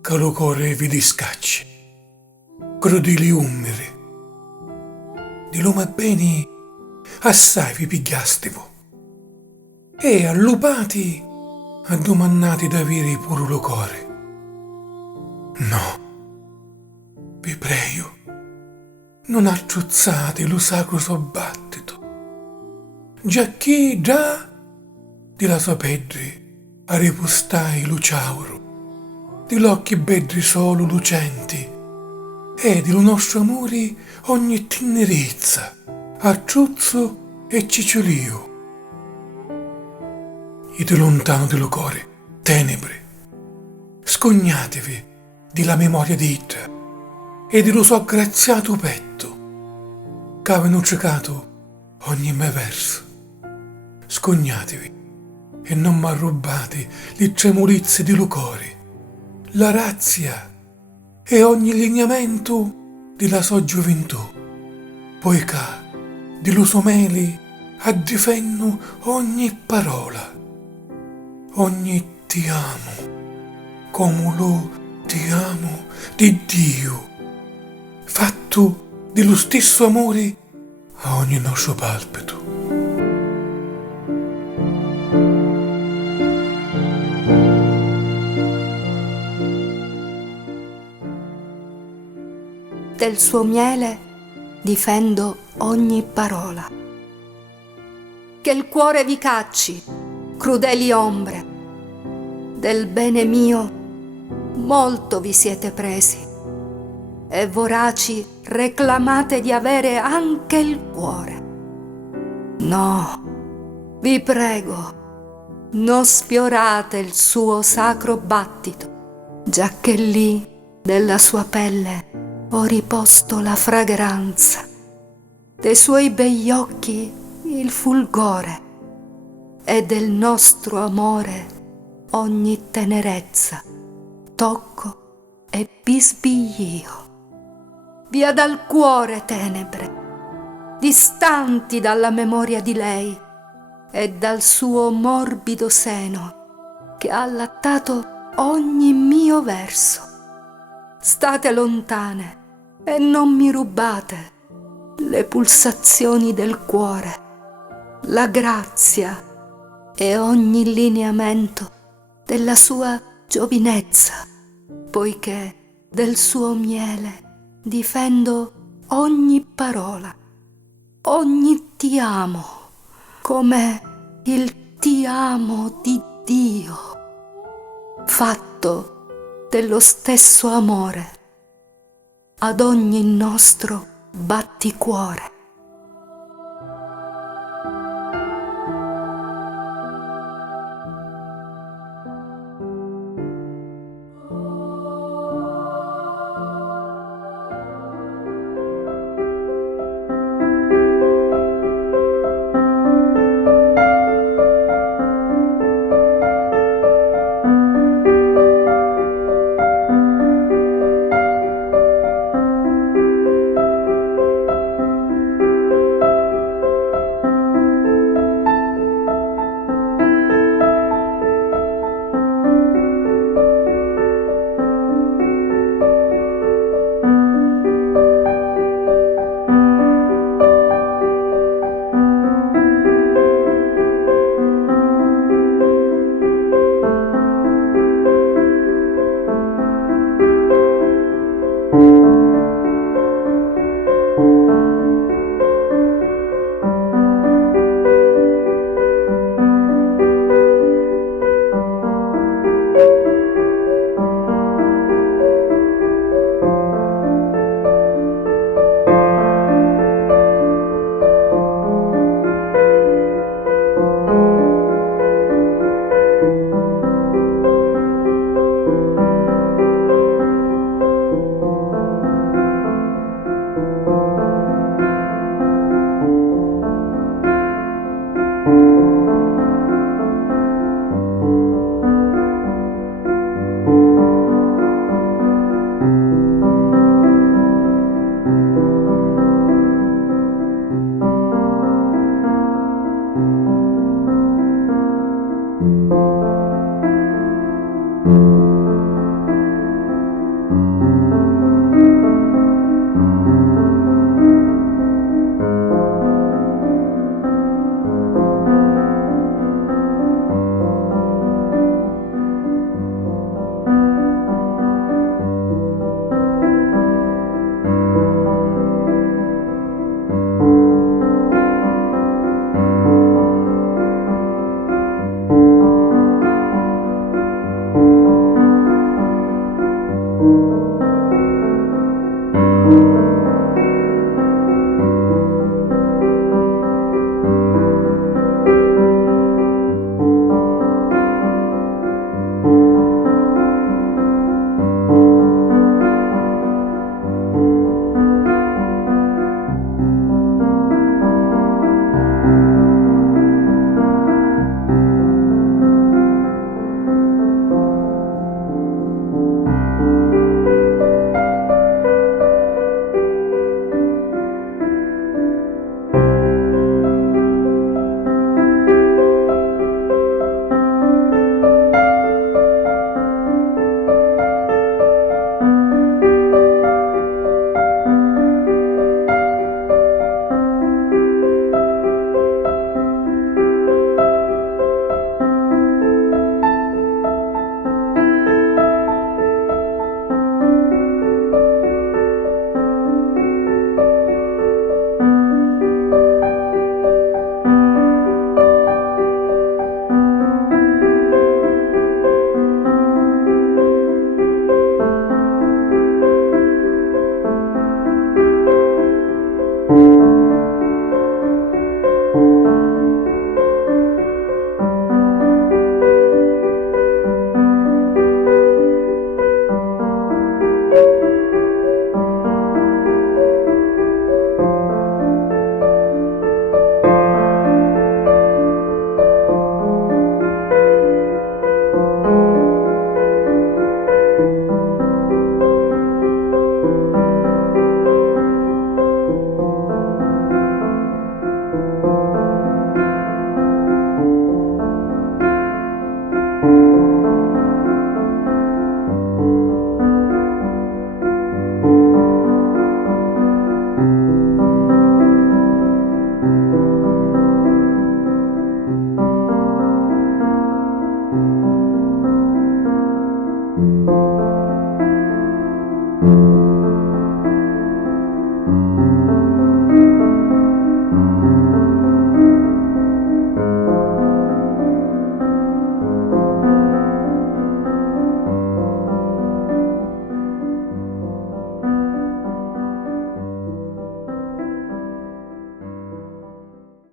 che lo cuore vi discacci, crudeli umeri, di lume bene assai vi pigliastivo, e allupati addomannati da avere pure lo cuore. No, vi prego, non attruzzate lo sacro sobbattito, giacché già di la sua pedre a ripostai luciauro, di l'occhi bedri solo lucenti, e di lo nostro amore ogni tenerezza, attruzzo e cicciolio. E di lontano dello cuore, tenebre, scognatevi di la memoria di Itra e di lo suo aggraziato petto, che avevano cercato ogni me verso. Scognatevi e non m'arrubate le tremolizze di lo cuore, la razia e ogni lineamento della sua gioventù, poiché di lo suo meli addifenno ogni parola, ogni ti amo, come lo ti amo di Dio, fatto dello stesso amore a ogni nostro palpito. Del suo miele difendo ogni parola. Che il cuore vi cacci, crudeli ombre. Del bene mio molto vi siete presi e voraci reclamate di avere anche il cuore. No, vi prego, non sfiorate il suo sacro battito, giacché lì della sua pelle ho riposto la fragranza, dei suoi begli occhi il fulgore e del nostro amore ogni tenerezza, tocco e bisbiglio. Via dal cuore tenebre, distanti dalla memoria di lei e dal suo morbido seno che ha allattato ogni mio verso. State lontane e non mi rubate le pulsazioni del cuore, la grazia e ogni lineamento della sua giovinezza, poiché del suo miele difendo ogni parola, ogni ti amo, come il ti amo di Dio, fatto dello stesso amore ad ogni nostro batticuore.